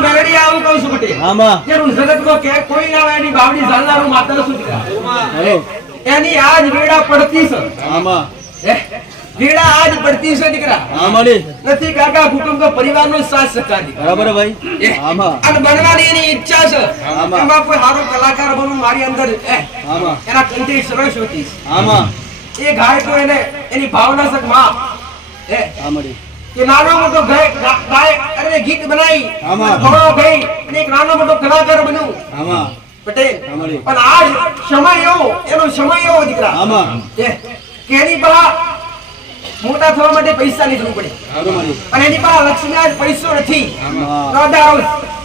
મેલડી આવું કહું છું બટે આમાં કે જગત કો કે કોઈ ના હોય એની બાવડી જાણનારું માતા શું દીકરા એની આજ વેડા પડતી છે આમાં વેડા આજ પડતી છે દીકરા આમાંની નથી કાકા કુટુંબ કો પરિવારનો સાથ સહકાર દીકરા બરાબર ભાઈ આમાં અને બનવાની એની ઈચ્છા છે આમાં. એમાં કોઈ સારો કલાકાર બનવું મારી અંદર આમાં એના કંઠી સરસ હોતી આમાં એ ગાય તો એને એની ભાવના સક માં આમાંની કે નાનો મોટો ગાય અરે ગીત બનાવી આમાં. ઘોડો ગઈ અને એક નાનો મોટો કલાકાર બન્યું આમાં પટેલ આમાંની પણ આજ સમય એનો સમય એવો દીકરા આમાં કે એની પાસે મોટા થવા માટે પૈસાની જરૂર પડે આમાંની અને એની પાસે લક્ષ્મી આજ પૈસો નથી આમાં નોંધારો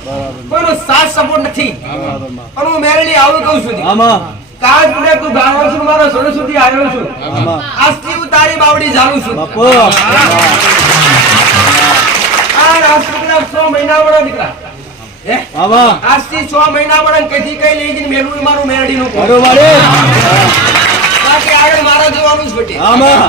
બરાબર કોઈનો સાથ સપોર્ટ નથી બરાબર પણ હું મેરેલી આવું કહું છું આમાં કાજ મને તું ગાળો છું મારો સરસ્વતી આવ્યો છું આમાં આજથી હું તારી બાવડી જાણું છું બાપો આ રાજપુતના 6 મહિના વાળા દીકરા આમાં આજથી 6 મહિના વાળા કઈથી કઈ લઈ જઈને મેલું મારું મેરડીનું કોણ. બરોબર બાકી આગળ મારા જોવાનું જ બટી આમાં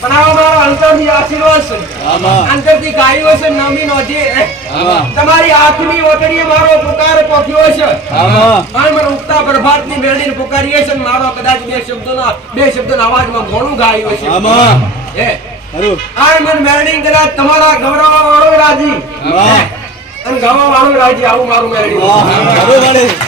પણ આ મારો અંતરથી આશીર્વાદ છે આમાં અંતરથી ગાયો છે નમી નોજી આમાં તમારી આંખની ઓટડીએ મારો પુકાર પોખ્યો છે આમાં અને મને ઉગતા પ્રભાતની મેળડીને પુકારીએ છે અને મારો કદાચ બે શબ્દોના અવાજમાં ઘણું ગાયું છે આમાં હે ખરું આ મને મેળડી કદાચ તમારા ગૌરવ વાળો રાજી વાહ. અને ગાવા વાળો રાજી આવું મારું મેળડી બરોબર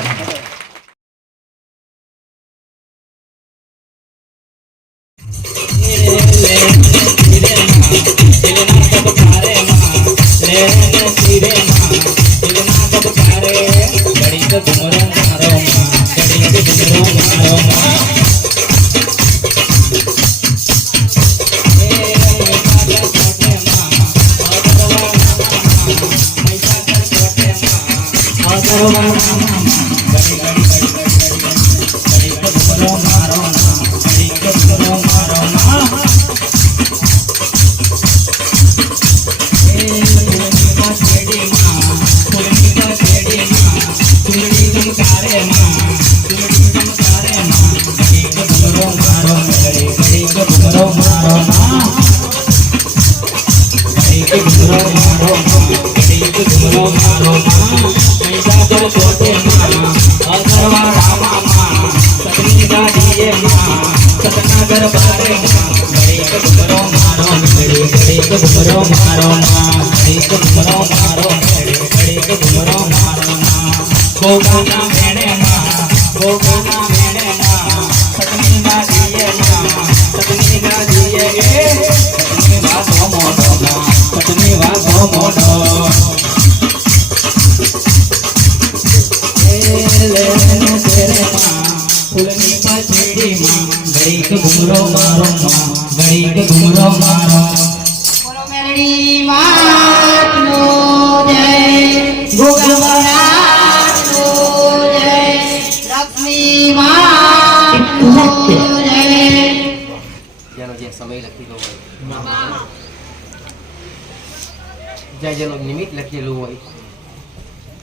જેનું નિમિત્ત લખેલું હોય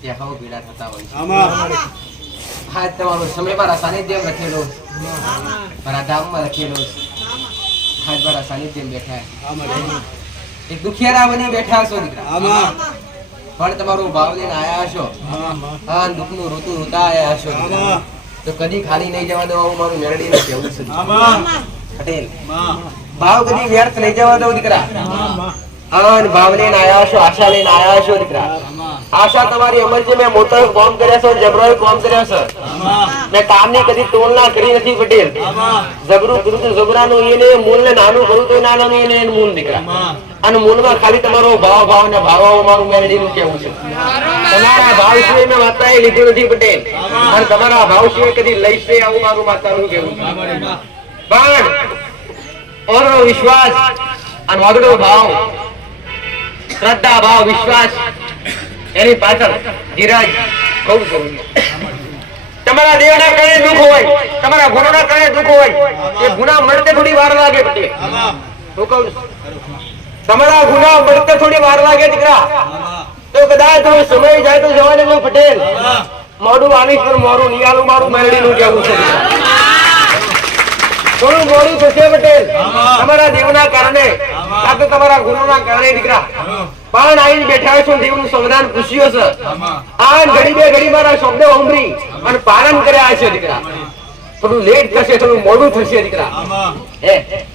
ત્યાં હવ પીડા થતા હોય છે આમાં હા તમારો સમય મારા સાનિધ્ય લખેલો મારા ધામમાં લખેલો હાજ મારા સાનિધ્ય બેઠા આમાં એક દુખિયારા બની બેઠા છો દીકરા આમાં પણ તમારો ભાવ લઈને આયા છો હા દુઃખનું ઋતુ ઋતા આયા છો આમાં તો કદી ખાલી નહીં જવા દો આવું મારું મેરડીનું કહેવું છે આમાં પટેલ માં ભાવ કદી વ્યર્થ નહીં જવા દો દીકરા આમાં અને ભાવ લઈને આયા છો આશા લઈને આયા છો દીકરા આશા તમારી અમર છે મેં મોટો કોમ કર્યા છે જબરો કોમ કર્યા છે આમાં મેં કામની કદી તોલના કરી નથી પટેલ આમાં જબરું કરું તો જબરાનું એને મૂળને નાનું કરું તો નાનું એને મૂળ દીકરા આમાં અને મૂળમાં ખાલી તમારો ભાવ ને ભાવ મારું મેલડીનું કેવું છે તમારા ભાવ સિવાય મેં માતાએ લીધું નથી પટેલ અને તમારા ભાવ સિવાય કદી લઈશે આવું મારું માતાનું કેવું છે પણ ઓનો વિશ્વાસ અને વાગડો ભાવ શ્રદ્ધા ભાવ વિશ્વાસ એની પાછળ ધીરજ બહુ જરૂરી છે તમારા દેવના કારણે દુઃખ હોય તમારા ગુણોના કારણે દુઃખ હોય એ ગુના મળતે થોડી વાર લાગે પટેલ આમાં હું કહું છું તમારા ગુના મળતે થોડી વાર લાગે દીકરા તો કદાચ હવે સમય જાય તો જવાને જો પટેલ મોડું આવીશ પણ મોરું નિયાલું મારું મેરડીનું કેવું છે થોડું મોડું થશે પટેલ તમારા દેવના કારણે આ તો તમારા ગુણોના કારણે દીકરા પણ આવીને બેઠા છો દેવનું સંવિધાન પૂછ્યો છે આ ઘડી બે ઘડી મારા શબ્દો સાંભળી અને પાલન કર્યા છે દીકરા થોડું લેટ થશે થોડું મોડું થશે દીકરા હે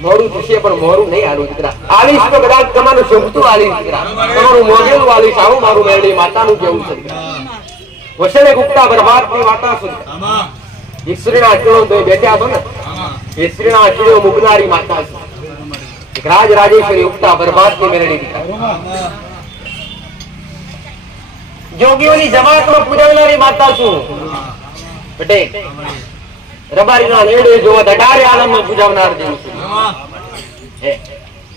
મોડું થશે પણ મોડું નહીં આલું દીકરા આલીશ તો કદાચ તમારું શોભતું આલીશ દીકરા તમારું મોજેલું આલીશ આવું મારું મેરડી માતાનું કેવું છે દીકરા વસને ગુપ્તા બરબાદની વાતા છે ઈશ્વરીના આચરણો તો બેઠા છો ને ઈશ્વરીના આચરણો મુકનારી માતા છે રાજ રાજેશ્વરી ઉગતા બરબાદની મેરડી દીકરા જોગીઓની જમાતમાં પૂજાવનારી માતા છું પટેલ રબારીના લેડે જો દડારે આલમમાં પૂજાવનાર દેવ છું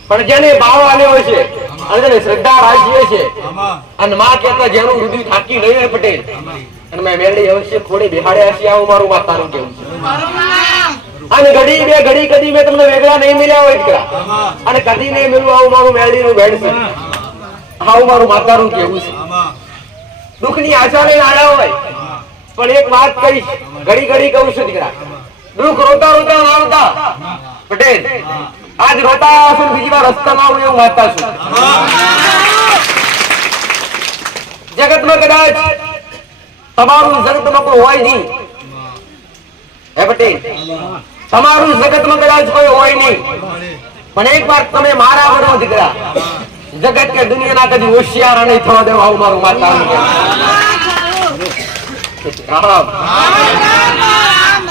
પણ જેને ભાવ આલ્યો છે અને જેને શ્રદ્ધા રાખી છે અને માં કહેતા જેનું હૃદય થાકી નહીં હોય પટેલ અને મેં મેરડી અવશ્ય ખોડે બેહાડ્યા છે આવું મારું માતાનું કેવું છે અને ઘડી બે ઘડી કદી મેં તમને વેગળા નહીં મળ્યા હોય દીકરા અને કદી નહીં મળ્યું આવું મારું મેરડીનું ભેડ છે આવું મારું માતાનું કેવું છે દુઃખની આશા લઈને આવ્યા હોય પણ એક વાત કહીશ ઘડી ઘડી કહું છું દીકરા દુઃખ રોતા રોતા આવતા પટેલ આજ રોતા આવશું બીજી વાર રસ્તા માં એવું વાંચતા છું જગતમાં કદાચ તમારું જગતમાં કોઈ હોય નહીં હે પટેલ તમારું જગતમાં કદાચ કોઈ હોય નહીં પણ એક વાર તમે મારા બનો દીકરા જગત કે દુનિયાના કદી હોશિયાર નહીં થવા દેવા આવું મારું માતાનું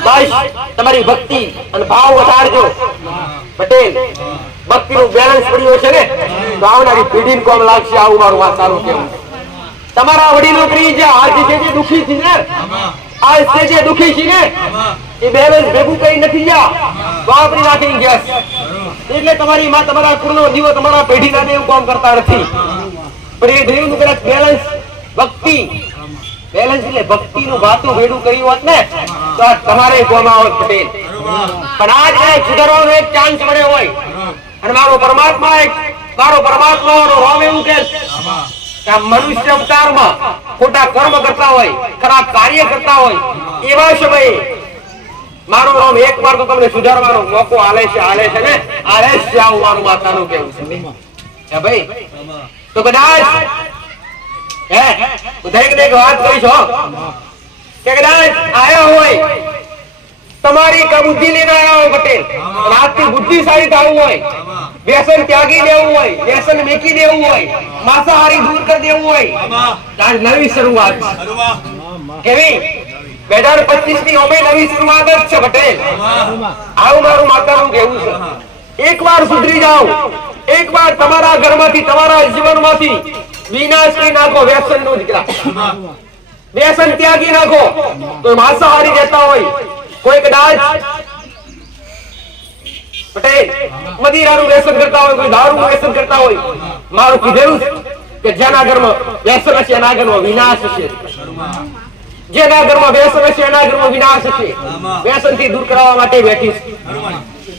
બસ તમારી ભક્તિ અને ભાવ વધારજો પટેલ ભક્તિ નું બેલેન્સ પડ્યું છે ને તો આવનારી પેઢી કોમ લાગશે આવું મારું માતાનું કેવું તમારા વડીલો કરી જે આજ જે દુખી છે ને આજ જે દુખી છે ને એ બેલેન્સ ભેગું કરી નથી જા વાપરી નાખી ગેસ એટલે તમારી માં તમારા કુળનો દીવો તમારા પેઢીના દેવ કામ કરતા નથી પણ એ દેવનું કદાચ બેલેન્સ ભક્તિ બેલેન્સ એટલે ભક્તિનું ભાતું ભેડું કર્યું હોત ને તો તમારે કોમ આવત પટેલ પણ આજ સુધારવાનો એક ચાન્સ મળ્યો હોય અને મારો પરમાત્મા રોમ એવું કે મનુષ્ય અવતારમાં ખોટા કર્મ કરતા હોય ખરાબ કાર્ય કરતા હોય એવા સમયે મારું નામ એક વાર તો તમને સુધારવાનો મોકો આલે છે ને આલે છે આવું મારું માતાનું કેવું છે ભાઈ તો કદાચ દરેક ને એક વાત કહીશ કે કદાચ આયા હોય તમારી બુદ્ધિ લઈને આવ્યા હોય પટેલ રાતથી બુદ્ધિશાળી થવું હોય વ્યસન ત્યાગી દેવું હોય વ્યસન મેકી દેવું હોય માંસાહારી દૂર કરી દેવું હોય આજ નવી શરૂઆત કેવી 2025 ની અમે નવી શરૂઆત જ છે પટેલ આવું મારું માતાનું કહેવું છે એકવાર સુધરી જાઓ એકવાર તમારા ઘરમાંથી તમારા જીવનમાંથી વિનાશ કરી નાખો વ્યસન નો દીકરા વ્યસન ત્યાગી નાખો તો માંસાહારી રહેતા હોય કોઈ કદાચ પટેલ મદિરાનું વ્યસન કરતા હોય કોઈ દારૂનું વ્યસન કરતા હોય મારું કીધેલું કે જેના ઘરમાં વ્યસન હશે એના ઘરમાં વિનાશ હશે જેના ઘરમાં વ્યસન હશે એના ઘરમાં વિનાશ હશે વ્યસન થી દૂર કરાવવા માટે બેઠી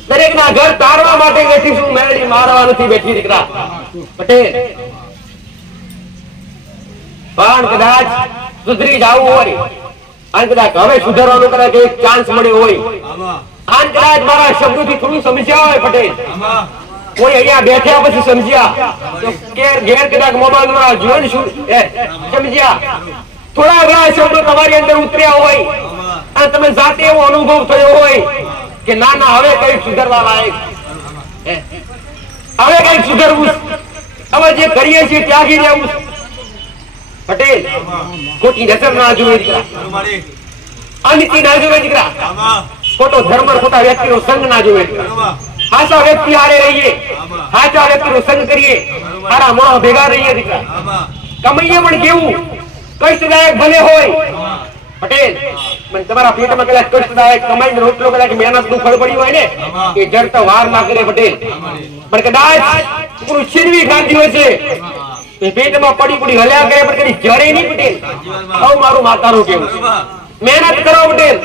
દરેક ના ઘર તારવા માટે બેઠી છું મેરડી મારવા નથી બેઠી દીકરા પટેલ પણ કદાચ સુધરી જવું હોય અને કદાચ હવે સુધારવાનો કદાચ એક ચાન્સ મળ્યો હોય અને કદાચ મારા શબ્દોથી થોડું સમજ્યા હોય પટેલ કોઈ અહીંયા બેઠ્યા પછી સમજ્યા તો ઘેર કદાચ મોબાઈલમાં જીવન શું સમજ્યા થોડા ઘણા શબ્દો તમારી અંદર ઉતર્યા હોય અને તમે જાતે એવો અનુભવ થયો હોય કે ના ના હવે કઈ સુધારવા લાયક હવે કઈ સુધારવું હવે જે કરીએ છીએ ત્યાગી રહેવું પટેલ ખોટી નજર ના જોવે દીકરા અનીતિ ના જોવે દીકરા ખોટો ધર્મ ખોટા વ્યક્તિનો સંગ ના જોવે હાચા વ્યક્તિ હારે રહીએ હાચા વ્યક્તિનો સંગ કરીએ સારા મોણા ભેગા રહીએ દીકરા કમાઈએ પણ કેવું કષ્ટદાયક ભલે હોય પટેલ પણ તમારા પેટમાં કદાચ કષ્ટદાયક કમાઈને રોટલો કદાચ મહેનતનું ફળ પડ્યું હોય ને એ જડતા વાર ના કરે પટેલ પણ કદાચ પૂરું છીનવી ખાધી હોય છે પેટમાં પડી હલ્યા કરે પણ કદી જરે નહીં પટેલ આવું મારું માતાનું કેવું મહેનત કરો પટેલ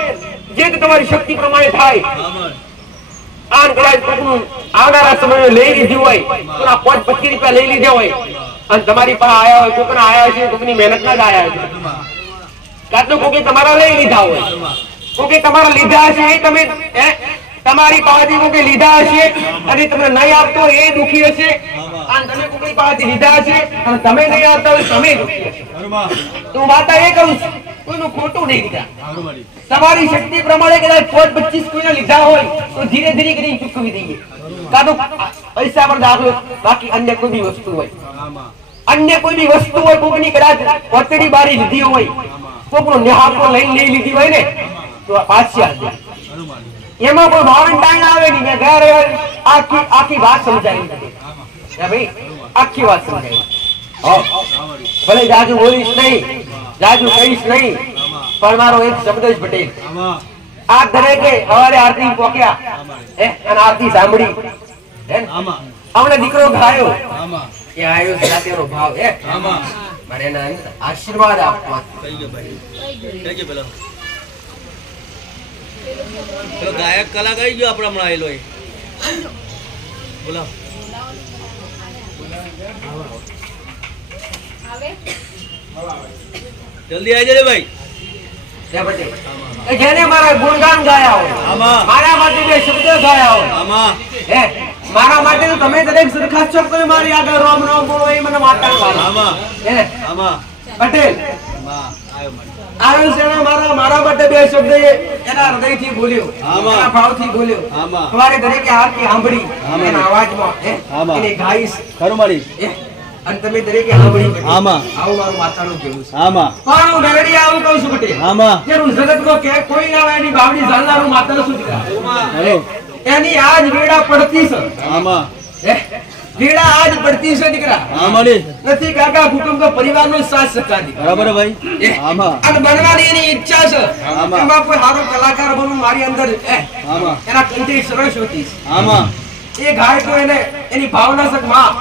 જે તમારી શક્તિ પ્રમાણે થાય આન કદાચ આવનારા સમયે લઈ લીધી હોય તો 5-25 રૂપિયા લઈ લીધા હોય અને તમારી પાસે આયા હોય કોકના આયા છે કોકની મહેનત ના જ આયા છે કાતો કોકે તમારા લઈ લીધા હોય કોકે તમારા લીધા હશે એ તમે તમારી પાસેથી કોકે લીધા હશે અને તમને નહીં આપતો એ દુખી હશે અને તમે કોકની પાસેથી લીધા છે અને તમે નહીં આવતા હોય તમે દુખી હશે. બરોબર. તો હું વાર્તા એ કહું છું કોઈનું ખોટું નહીં દીકરા. બરોબર. તમારી શક્તિ પ્રમાણે કદાચ 25 કોઈને લીધા હોય તો ધીરે ધીરે કરીને ચૂકવી દઈએ. કાં તો પૈસા પર દાખલો બાકી અન્ય કોઈ બી વસ્તુ હોય આમાં. અન્ય કોઈ બી વસ્તુ હોય કોકની કદાચ પોતેની બારી લીધી હોય કોકનો નેહાકો લઈને લીધી હોય ને તો આ પાછી આપજો. બરોબર. એમાં કોઈ વાળંટાઈન આવે નહીં. મેં ગયા રવિવારે આખી વાત સમજાવી હતી. હે ભાઈ આખી વાત સમજાવી. ભલે જાજુ બોલીશ નહીં જાજુ કહીશ નહીં પણ મારો એક શબ્દ જ પટેલ. આમાં. આ દરેકે સવારે આરતી પોક્યા હે અને આરતી સાંભળી હે આમાં. અમને દીકરો ગાયો આમાં. કે આયો જાતેરો ભાવ હે આમાં. મારે એના આશીર્વાદ આપવા. થઈ ગયો ભાઈ. થઈ ગયો પેલો. પેલો ગાયક કલાકાર આવી ગયો આપણે હમણાં આવેલો એ. બોલાવો. જલ્દી આવી જજો ભાઈ. હે પટેલ કે જેને મારા ગુણગાન ગાયા હોય આમાં. મારા માટે બે શબ્દ ગાયા હોય આમાં. હે મારા માટે તો તમે દરેક સરખાસ્ત છો તો મારી આગળ રોમ રોમ બોલો એ મને વાર્તા વાળા આમાં. હે આમાં. પટેલ આમાં. આવ્યો મારી. આયો છે મારા માટે બે શબ્દ એના હૃદયથી બોલ્યો આમાં. એના ભાવથી બોલ્યો આમાં. તમારે દરેકે આરતી સાંભળી આમાં. એના અવાજમાં હે આમાં. એને ગાઈશ ખરું મારી. હે અને તમે દરેકે સાંભળી પટેલ. આમાં. આવું મારું માતાનું કહેવું છે આમાં. પણ હું મેલડી આવું કહું છું પટેલ આમાં. જેનું જગતમાં કે કોઈ ના હોય એની બાવડી ઝાલનારું માતાનું શું દીકરા હેલો. એની આજ વેડા પડતી છે આમાં. હે વેડા આજ પડતી છે દીકરા આમાંની. નથી કાકા કુટુંબ કે પરિવારનો સાથ સહકાર દીકરા બરાબર ભાઈ. હે. આમાં. અને બનવાની એની ઈચ્છા છે આમાં. એમાં કોઈ સારો કલાકાર બનવું મારી અંદર આમાં. એના કંઠે સરસ હોતી છે. આમાં. એ ગાય તો એને એની ભાવના સક માં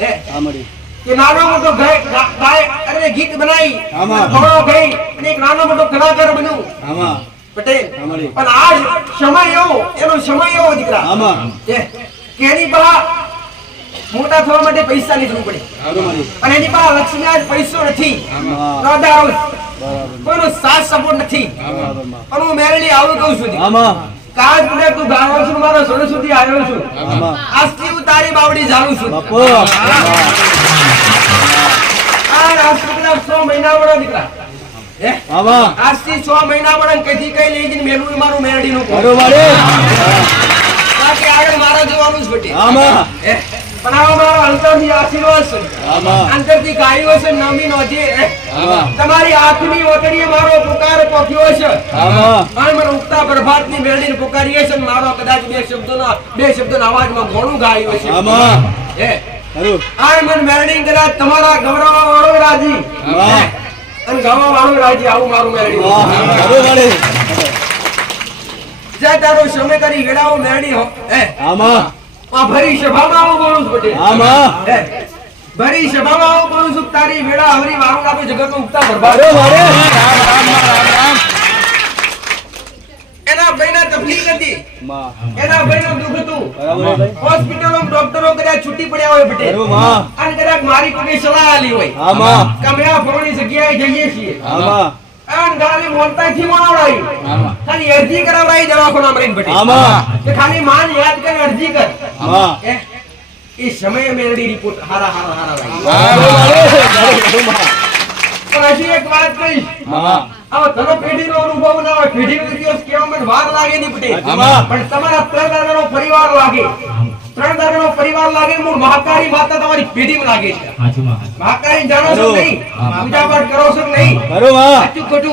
હે આમાંની. કે નાનો મોટો ગાય અને ગીત બનાવી આમાં. ગૌરવ ગઈ અને એક નાનો મોટો કલાકાર બન્યું આમાં. પટેલ આમાંની. પણ આજ સમય એનો સમય એવો દીકરા આમાં. કે એની પાસે મોટા થવા માટે પૈસાની જરૂર પડે ખરું મારી. અને એની પાસે લક્ષ્મી આજ પૈસો નથી આમાં. નોંધારો બરાબર. કોઈનો સાથ સપોર્ટ નથી બરાબરમાં. પણ હું મેરેલી આવું કહું છું દીકરા. આમાં. કાજ પુણે તું ગાવો છું મારો સરસ્વતી આવ્યો છું આમાં. આજથી હું તારી બાવડી જાણું છું બાપુ. આ રાજપૂતના 6 મહિના વાળા દીકરા હે આમાં. આજથી 6 મહિના વાળા કઈથી કઈ લઈ જઈને મેલું મારું મેરડીનું કોણ. ખરું મારી. બાકી આગળ મારા જોવાનું જ બટી આમાં. હે પણ આવો મારો અંતરથી આશીર્વાદ છે આમાં. અંતરથી ગાયો છે નમી નોજી આમાં. તમારી આંખની ઓતડીએ મારો પુકાર પોખ્યો છે આમાં. અને મને ઉગતા પ્રભાતની મેળીને પુકારીએ છે અને મારો કદાચ બે શબ્દોના અવાજમાં ઘણું ગાયું છે આમાં. હે ખરું. આ મન મેળડી કદાચ તમારા ગૌરવ વાળો રાજી આમાં. અને ગાવા વાળો રાજી આવું મારું મેળડી વાહ. ખરું મારી. જ્યાં તારો સમય કરી ગેડાઓ મેળડી હો હે આમાં. આ ભરી સભામાં આવું બોલું છું પટેલ આમાં. હે ભરી સભામાં આવું બોલું છું તારી વેળા હરી વારું આપે જગતનો ઉગતા પ્રભાત ખરું મારી. રામ રામ. એના ભાઈના તકલીફ હતી માં. એના ભાઈનું દુઃખ હતું બરાબર ભાઈ. હોસ્પિટલો ડોક્ટરો કદાચ છૂટી પડ્યા હોય પટેલ ખરું માં. અને કદાચ મારી કોઈ સલાહ આલી હોય આમાં. કે અમે આ ફલાણી જગ્યાએ જઈએ છીએ આમાં. અને ગાલી મોનતાથી મોનાવડાવી ખાલી અરજી કરાવડાવી દવાખાનામાં લઈને પટેલ આમાં. કે ખાલી માન યાદ કરી અરજી કર આમાં. એ સમયે મેળડી રિપોર્ટ હારા લાગી. ખરું મારી. ખરું માં. પણ હજી એક વાત કહીશ આમાં. આવો તનો પેઢીનો અનુભવ ના હોય પેઢીનો દિવસ કેવા મને વાર લાગે નહીં પટેલ આમાં. પણ તમારા 3 દાદાનો પરિવાર લાગે 3 દાદાનો પરિવાર લાગે મૂળ મહાકાળી માતા તમારી પેઢીમાં લાગે છે મહાકાળી જાણો છો કે નહીં પૂજા પાઠ કરો છો કે નહીં ખરું માં. સાચું ખોટું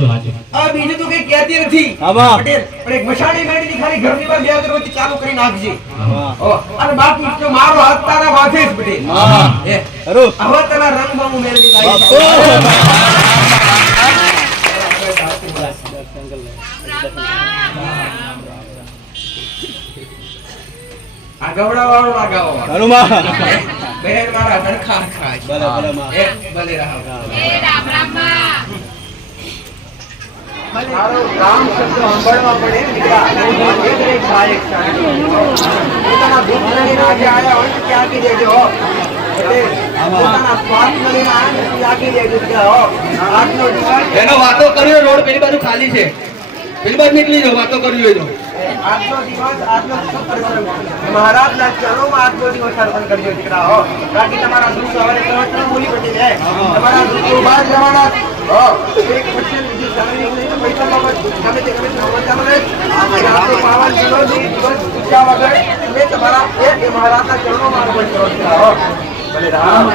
સાચું. આ બીજું તો કઈ કહેતી નથી આમાં. પટેલ પણ એક મશાણી મેળીની ખાલી ઘરની બહાર બે અગરબત્તી ચાલુ કરી નાખજે આમાં. અને બાકી જો મારો હાથ તારા માથે જ પટેલ આમાં. હે ખરું. હવે તારા રંગમાં હું મેળવી લાવીશ આ ગવડાવાળો ના ગાવો ખરું માં. બહેન મારા હરખા હરખા છે. ભલે ભલે માં. હે, ભલે રહો. મારો ગામ શબ્દ સાંભળવા પડે ને દીકરા. એક ને એક ગાયક સાહેબ. પોતાના દુઃખ લઈને આજે આયા હોય ને ત્યાં આપી દેજો હો. એટલે પોતાના સ્વાર્થ લઈને આયા ને ત્યાં આપી દેજો દીકરા હો. આજનો દિવસ એનો વાતો કર્યો રોડ પેલી બાજુ ખાલી છે પેલી બાજુ નીકળી જાઓ વાતો કરવી હોય તો આજનો દિવસ આજનો શુભ પ્રસંગ મહારાજના ચરણોમાં આજનો દિવસ અર્પણ કરજો દીકરાઓ. બાકી તમારા દુઃખ સવારે સવારે ભૂલી પડી જાય. તમારા દુઃખ ઉભા જ રહેવાના. એક ક્વેશ્ચન બીજી સારી નહીં તો પૈસા બાબત ગમે તે નવરતામાં રહે. આપણો પાવન દિવસ પૂછ્યા વગર તમે તમારા એ મહારાજના ચરણોમાં અર્પણ કરો દીકરાઓ. ભલે રામ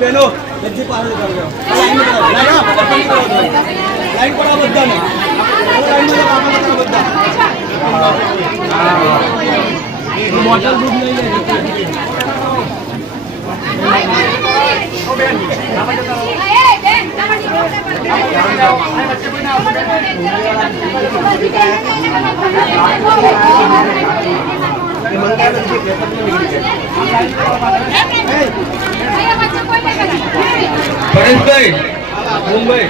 બેનો લજ્જી પાર કર લો લાઈન પર બધાને લાઈન માં બધા મોટલ દૂધ લઈ લે ઓ બેન પરેશભાઈ મુંબઈ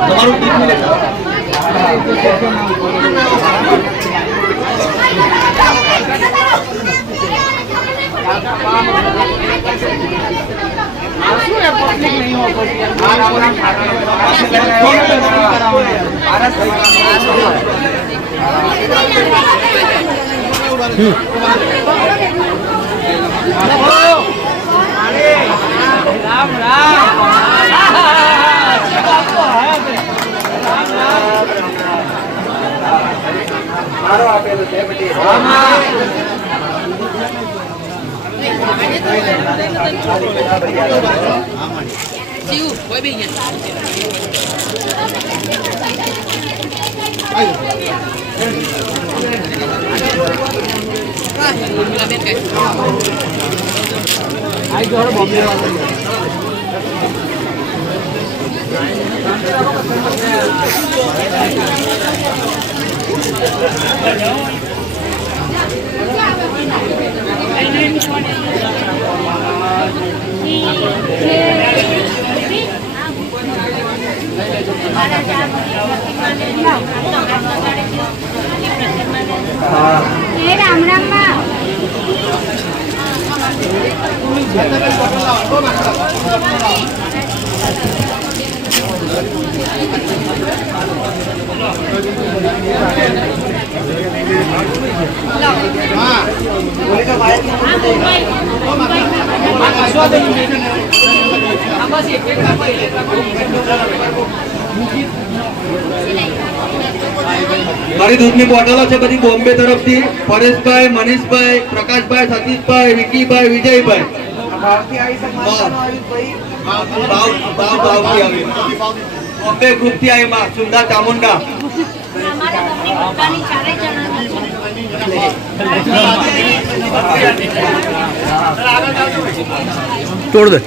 તમારું ટીમ મિલે राम राम મારો આપેલો છે બટી જીવ કોઈ બી ગયા आई जो बॉम्बे राम राम મારી દૂધની બોટલો છે બધી બોમ્બે તરફથી પરેશભાઈ, મનીષભાઈ, પ્રકાશભાઈ, સતીશભાઈ, વિકીભાઈ, વિજયભાઈ બોમ્બે ગ્રુપ થી આવી માં સુંદર ચામુંડા તોડ દે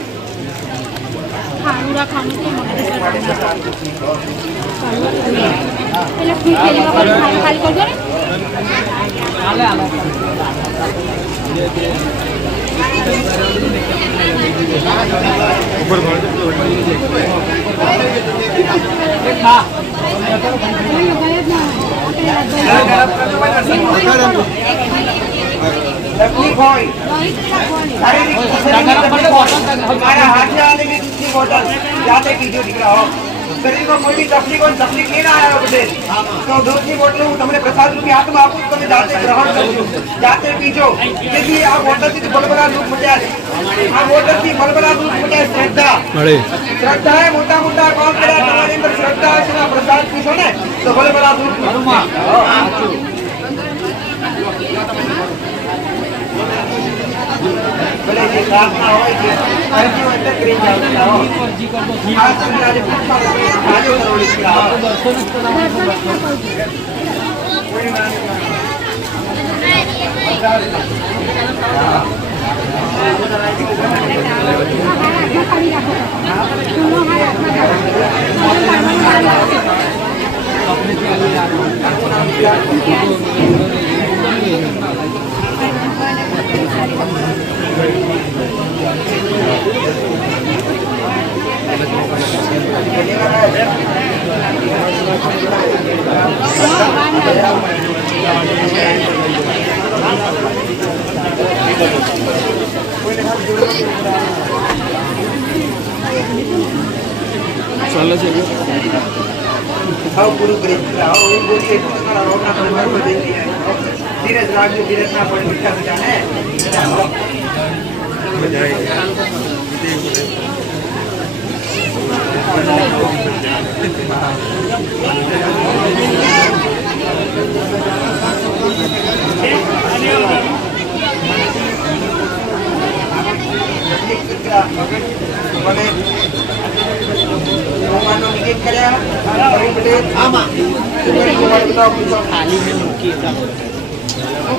खाली कर दो तकलीफ હોય हमारा हाथ से आने की दूसरी बोतल जाते कीजिए दिखरा हो शरीर को कोई भी तकलीफ नहीं ना आया मुझे तो दूसरी बोतल હું તમને પ્રસાદ રૂપી હાથમાં આપું તમે જાતે ગ્રહણ કરજો જાતે પીજો તેથી આ બોટલથી બળબળા દુઃખ મટ્યા છે આ બોટલથી બળબળા દુઃખ મટ્યા શ્રદ્ધા શ્રદ્ધા એ મોટા મોટા કામ કર્યા તમારી અંદર શ્રદ્ધા છે ને પ્રસાદ પીશો ને તો બળબળા દુઃખ ભલે જે પ્રાર્થના હોય છે અરજી હોય તો કરી જાવ આ તમને આજે પૂછવા આજે કરોડી છે કોઈ ના ચાલે છે હાવ પૂરું કરી આવો હું બોલીએ તો તમારા રોગના પરિવાર બધે ધીરજ રાખજો ધીરજ ના પડે મીઠા મીઠા ને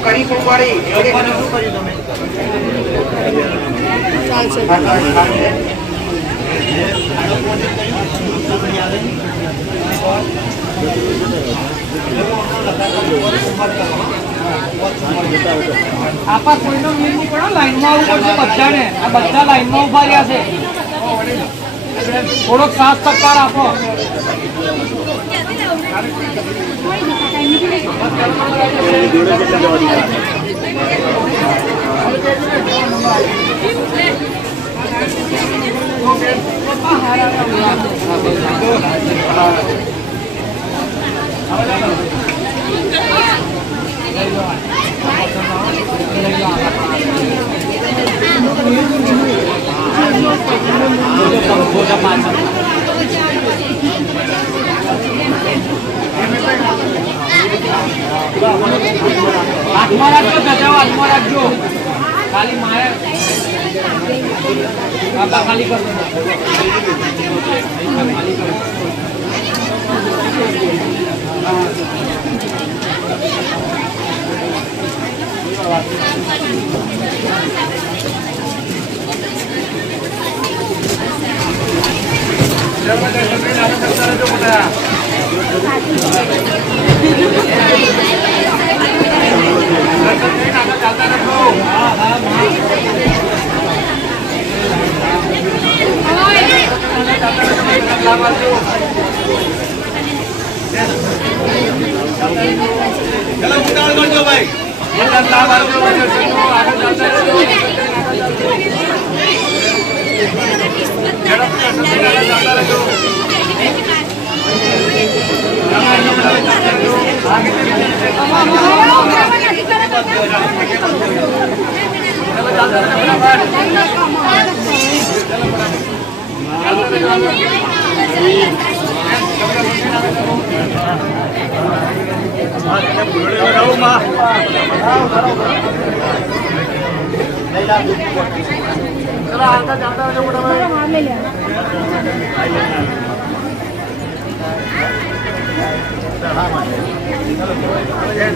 કરી કુંવારી આપા કોઈનો નિયમ પડો લાઈનમાં આવવું પડશે બધાને આ બધા લાઈનમાં ઉભા રહ્યા છે થોડોક 7% આપો હાથમાં રાખજો ગજાઓ હાથમાં રાખજો ખાલી મારે બાપા ખાલી કરજો ખાલી કરો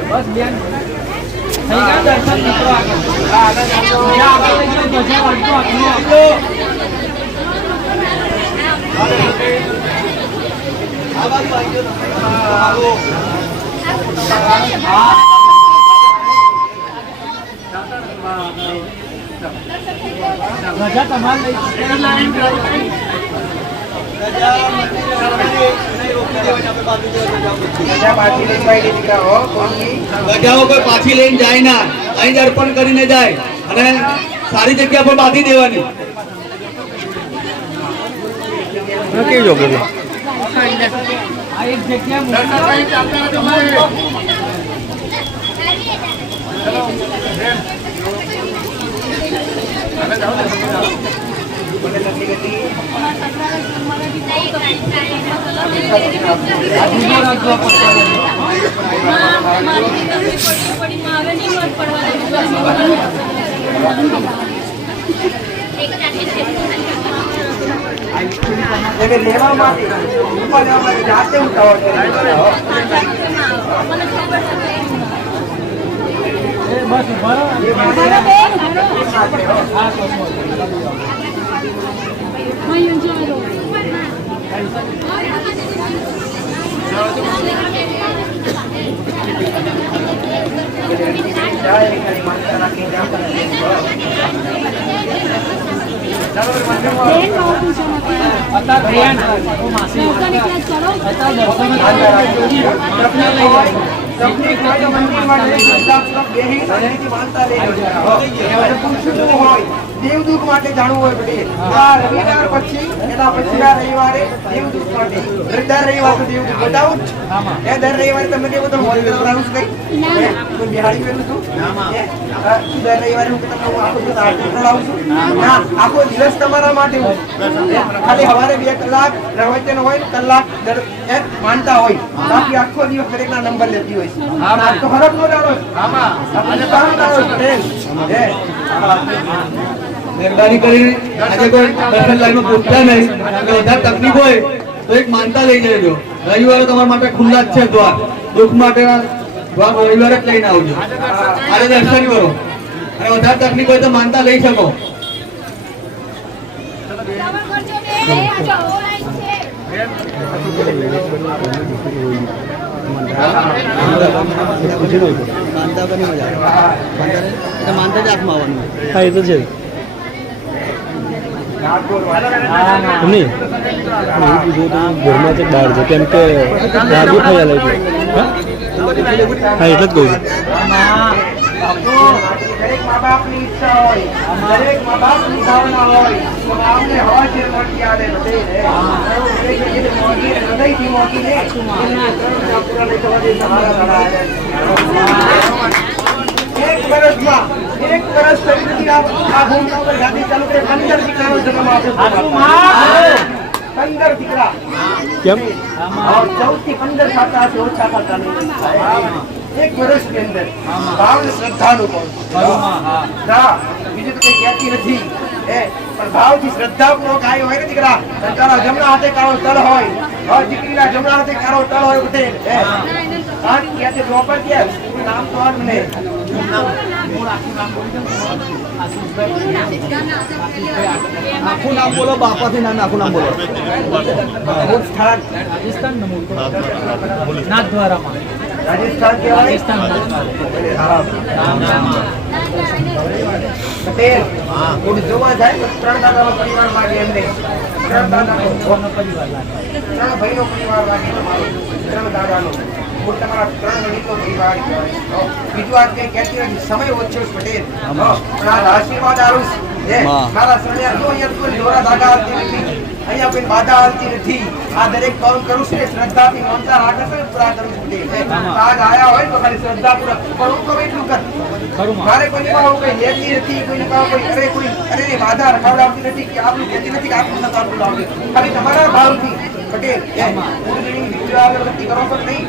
બસ બેન થઈ ગયા દર્શન મિત્રો ગજા તમારે ગજાઓ કોઈ પાછી લઈને જાય ના અહીં જ અર્પણ કરીને જાય અને સારી જગ્યા પર બાંધી દેવાની આ એક જગ્યા લેવા માટે જાતે ઉતાવળ બસ દેવદૂત માટે જાણવું હોય પટેલ. આ રવિવાર પછી એના પછીના રવિવારે દેવદૂત માટે. દર રવિવાર તો દેવદૂત બતાવું જ. એ દર રવિવારે તમે દેવો તો મોડી કરાવું કઈ કોઈ બિહારી પેલું છું દર રવિવારે હું તમને આખો દિવસ આરતી કરાવું છું. ના, આખો દિવસ તમારા માટે હું. ખાલી સવારે 2 કલાક પ્રવચન હોય, કલાક માનતા હોય, બાકી આખો દિવસ દરેકના નંબર લેતી હોય છે. આ તો હરખ નો જાણો છે. અને કામ જાણો છે પટેલ. મહેરબાની કરીને આજે કોઈ દર્શન લાઈનમાં પૂછતા નહીં અને વધારે તકલીફ હોય તો એક માનતા લઈ જજો. રવિવારે તમારા માટે ખુલ્લા જ છે દ્વાર. દુઃખ માટેના દ્વાર રવિવારે જ લઈને આવજો. આજે દર્શન કરો અને વધારે તકલીફ હોય તો માનતા લઈ શકો. હા, એ તો છે. નહીં ઘરમાં તો બહાર છે કેમ કે લાગુ થયા લાગે. હા, એટલે જ કહું છું. દરેક મા બાપની ઈચ્છા હોય, દરેક મા બાપની ભાવના હોય તો આપણે હવા છે મોટી આલે પટેલ. હૃદયથી મોટી ને પૂરા લઈ જવા દે તમારા ઘણા. એક વર્ષમાં 1 વર્ષ સુધી આ ભૂમિકા ઉપર ગાદી ચાલુ કરે 15 દીકરાનો જન્મ આપ્યો. 15 દીકરા. કેમ? 14 થી 15 ખાતા છે, ઓછા ખાતા નહીં. 1 વર્ષ ની અંદર ભાવ ને શ્રદ્ધાનું કોણ બીજું તો કઈ કહેતી નથી. પણ ભાવથી શ્રદ્ધાપૂર્વક આવ્યો હોય ને દીકરા, તારા જમણા હાથે કાળો તલ હોય, દીકરીના જમણા હાથે કાળો તલ હોય પટેલ. નામ તો આજ મને આખું નામ બોલો, બાપાથી નામ આખું નામ બોલો. રાજસ્થાન નાથદ્વારામાં રાજસ્થાન કહેવાય. પટેલ જોવા જાય તો 3 દાદાનો પરિવાર લાગે એમને. 3 દાદાનો પરિવાર લાગે, 3 ભાઈનો પરિવાર લાગે તમારો, 3 દાદાનો. તમારા 3 મિનિટનો પરિવાર કહેવાય. બીજું આ કઈ કહેતી નથી, સમય ઓછો છે પટેલ. આશીર્વાદ આવું મારા સણિયા જો અહીંયા કોઈ દોરા ધાગા આવતી નથી, અહીંયા કોઈ બાધા આવતી નથી. આ દરેક કામ કરું છું શ્રદ્ધાથી મમતા રાખે છે, પૂરા કરું છું પટેલ. આજ આયા હોય તો ખાલી શ્રદ્ધા પૂરા પણ હું કહું એટલું કર. મારે કોઈ હું કઈ લેતી નથી, કોઈને કોઈ અરે કોઈ અરે બાધા રખાવડાવતી નથી કે આપણું કહેતી નથી કે આપણું નથી આપણું લાવતી. ખાલી તમારા ભાવથી પટેલ અગરબત્તી કરો છો નહીં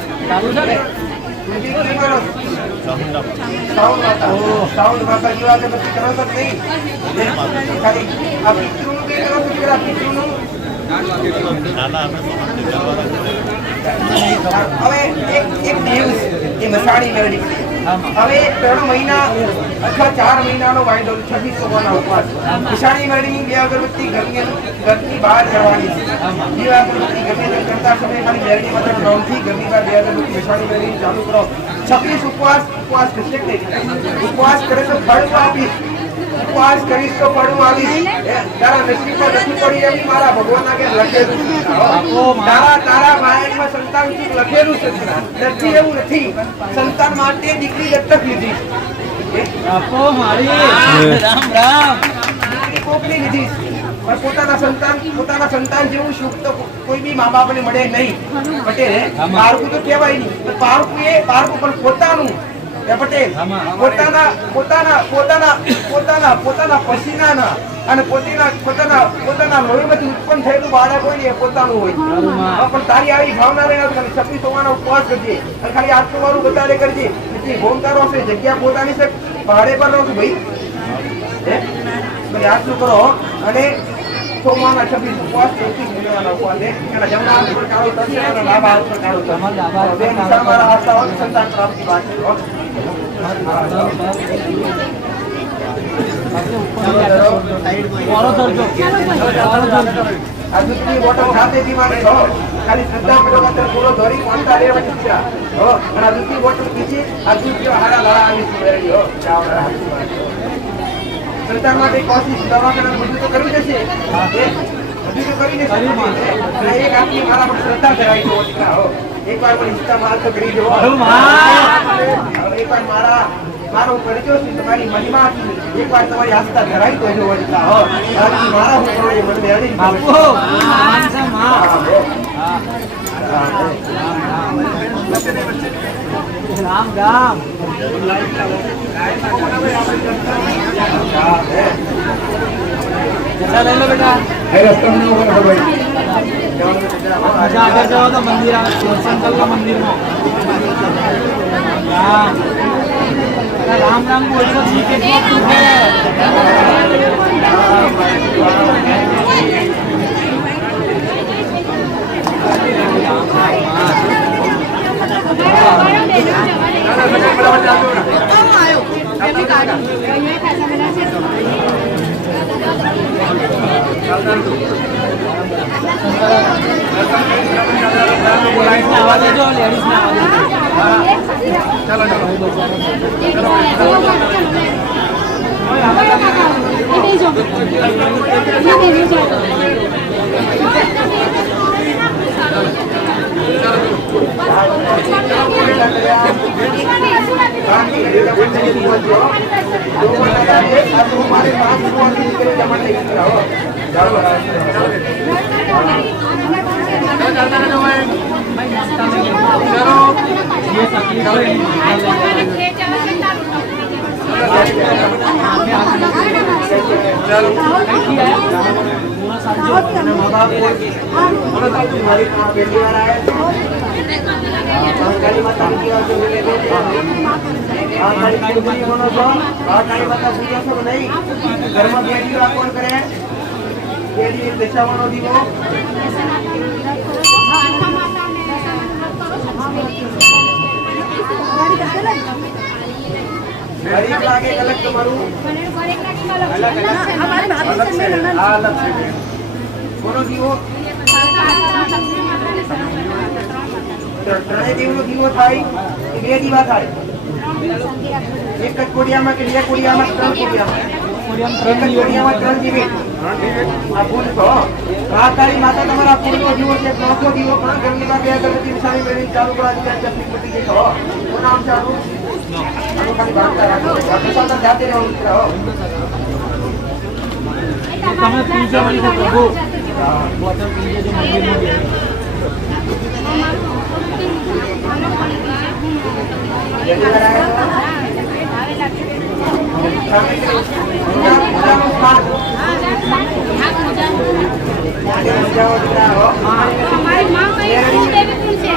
સાઉન્ડ માતા જેવા અગરબત્તી કરો છો નહીં. ખાલી આ પિતૃનું કઈ કરો છો કે પિતૃનું હવે એક દિવસ એ મસાણી મેળવી પડી. હવે 3 મહિના અથવા 4 મહિનાનો વાયદો 26 સોમવારના ઉપવાસ. મસાણી મેળવીની 2 અગરબત્તી ઘરની બહાર કરવાની છે. 2 અગરબત્તી ઘરની કરતા સમયે ખાલી બેરડી માતા ગ્રાઉન્ડથી ઘરની બહાર 2 અગરબત્તી મસાણી મેળવીને ચાલુ કરો. 26 ઉપવાસ કરશે કે ઉપવાસ કરે તો ફળ આપીશ. ઉપવાસ કરીશ તો ફળ આવીશ. તારા નસીબ પર નથી પડી એમ મારા ભગવાનના કે લખેલું છે. તારા માયકમાં સંતાન લખેલું છે. નથી એવું નથી. સંતાન માટે દીકરી દત્તક લીધી. રામ રામ કોકની લીધી. પણ પોતાના સંતાન જેવું સુખ તો કોઈ બી મા બાપને મળે નહીં પટેલ. પારકું તો કહેવાય નહીં. પારકું પણ પોતાનું પટેલ પોતાના પસીનાના અને પોતાના લોહીમાંથી ઉત્પન્ન થયેલું બાળક હોય ને એ પોતાનું હોય. પણ તારી આવી ભાવના લઈને ખાલી 26 સોમવારનો ઉપવાસ કરજે અને ખાલી આટલું વાળું બતાડે કરજે. ભોમકારો હશે, જગ્યા પોતાની છે, ભાડે પર રહું છું ભાઈ. આટલું કરો અને સોમવારના 26 ઉપવાસ 34 મહિનાના ઉપવાસ એના જમણા હાથ પર કાળો થશે અને ડાબા હાથ પર કાળો થશે. બે નિશાન મારા હાથમાં હોય સંતાન પ્રાપ્તિ વાત છે. આ દૂધની બોટલ સાથે પીવાની છો. ખાલી શ્રદ્ધા પૂર્વક પૂરો ધોરી માનતા લેવાની છે. અને આ દૂધની બોટલ પીછી આ દૂધ જેવા હારા લાળા આવીશું વેરડી. સંતાન માટે કોશિશ દવાખાના બધું તો કરવું જશે. બધું તો કરી દેશે. એક આપની મારા પર શ્રદ્ધા ધરાવી દો દીકરા. એકવાર પણ ઈચ્છા માર તો કરી દો. એકવાર મારા મારો પરિચય છે તમારી મહિમા એકવાર તમારી આસ્થા ધરાઈ તો જો વળતા હો બાકી મારા હું કરો એ મને અડી બાપુ માન છે માં રામ રામ જરા લઈ લો બેટા अच्छा आगे जाओ तो मंदिर संकल का मंदिर में राम राम बोल तो ठीक है आवाज जो लेडीज ना गरीब लागे गलत तुम्हारू कोनो દીવો ત્રણે દીવનો દીવો થાય કે બે દીવા થાય એક જ કોડિયામાં કે બે કોડિયામાં ત્રણ કોડિયામાં એક જ કોડિયામાં ત્રણ દીવે આ ફૂલ તો કાળી માતા તમારા ફૂલનો દીવો છે ચોથો દીવો પણ ગરમીમાં બે અગરબત્તી વિસાવી મેળવી ચાલુ કરા દીધા ચટણી પતી ગઈ તો શું નામ ચાલુ जाते रहो તમે પૂજા વાળી છે પ્રભુ વોટર પૂજા જે મંદિર માં हमारी माँ का एक देवी कुल से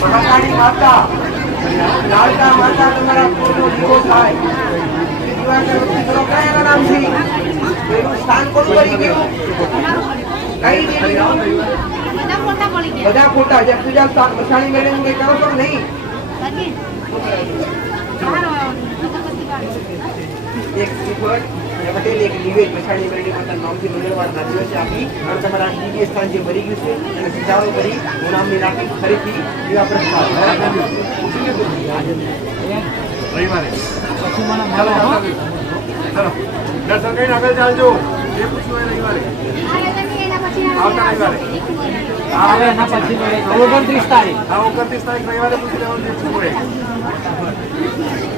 महाकाली माता लालता माता तुम्हारा पूर्ण દીવો થાય દીવા કરતી કરો કયા નામ છે એનું સ્થાન કોણ કરી ગયું કઈ દેવીનું બધા ફોટા જે પૂજા સ્થાન મસાણી મેળે કે કરો તો નહીં એક શ્રીફળ પટેલ એક નિવેદ મસાણી મેળે માતા નામથી મંગળવારના દિવસે આપી અને તમારા દિવ્ય સ્થાન જે ભરી ગયું છે એને સિજારો કરી નામની રાખી ફરીથી દીવા પ્રસ્થાન રવિવારે પછી મને મળો હો ચલો દર્શન કરીને આગળ ચાલજો એ પૂછ્યું રવિવારે આવતા રવિવારે આવે એના પછી 29 તારીખ આ 29 તારીખ રવિવારે પૂછી લેવાનું છે શું હોય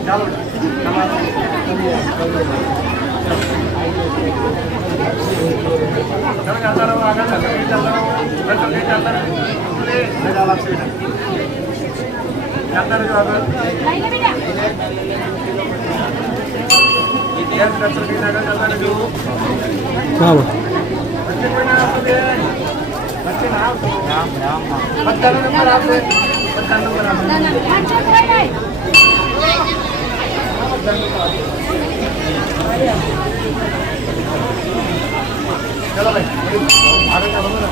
ચાલો ચાલતા રહો આગળ ચાલતા રહો દર્શન કરીને ચાલતા રહો મજા લાગશે ચાલતા રહેજો આગળ દર્શન કરીને આગળ ચાલતા રહેજો ચાલો બધા નંબર આપે બધા નંબર આપે चलो भाई आगे चलो ना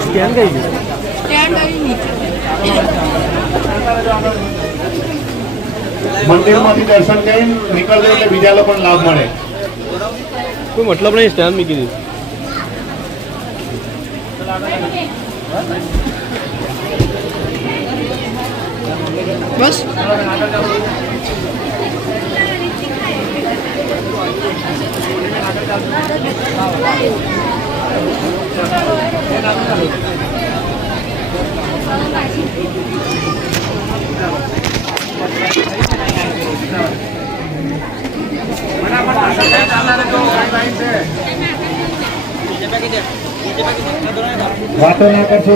સ્કેન કઈ ગયું મંદિરમાંથી દર્શન કરીને નીકળજો એટલે બીજા લોકોને લાભ મળે. કોઈ મતલબ નહીં, સ્ટેન્ડ મૂકી દીધું. બસ વાતો ના કરશો.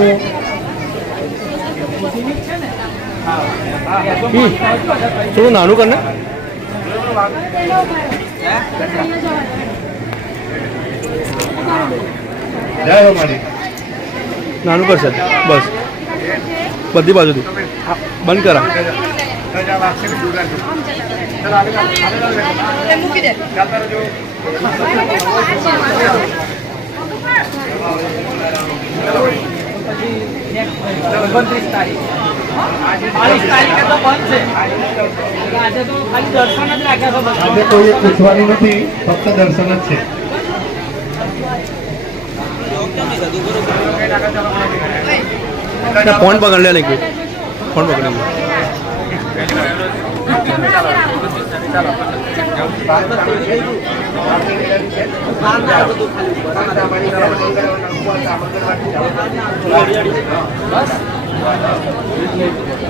થોડું નાનું કર ને. જય હો મારી. નાનું કર સાહેબ, બસ બધી બાજુથી બંધ કરા. મૂકી દે. આજે તો ખાલી દર્શન જ રાખ્યા છે બધા. આજે કોઈ પૂછવાનું નથી, ફક્ત દર્શન જ છે. ફોન પકડ લે નહીં, ફોન પકડી લે.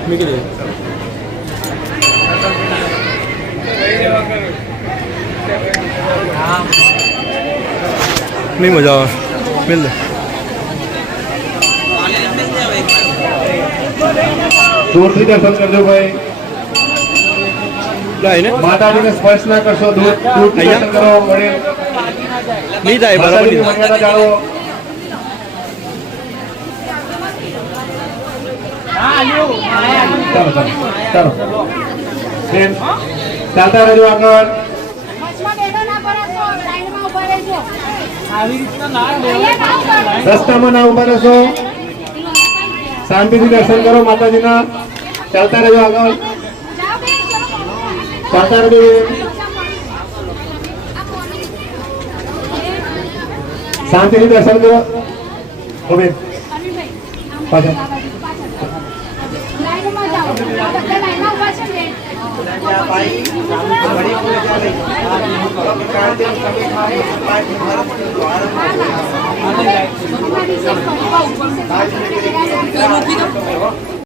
મૂકી દે. નહીં મજા આવે, મિલ દે. દૂરથી દર્શન કરજો ભાઈ. લાઈને માતાજીને સ્પર્શ ના કરશો. દૂરથી દર્શન કરો. વડે નહીં થાય, બરાબર માતાજીની નહીં. મર્યાદા જાળવો. ચાલો ચાલો ચાલો બેન, ચાલતા રહેજો આગળ. બસમાં બેઠો ના પડો, લાઈનમાં ઉભા રહેજો. આવી રીતના ના અહીંયા ના ઉભા રહેજો. રસ્તામાં ના ઉભા રહેશો. શાંતિથી દર્શન કરો માતાજીના. ચાલતા રહેજો આગળ. જાઓ બેન, ચલો. ચાલતા રહેજો બેન. શાંતિથી દર્શન કરો. ઓ બેન, પાછળ. લાઈનમાં જાઓ. આ બધા લાઈનમાં ઉભા છે ને.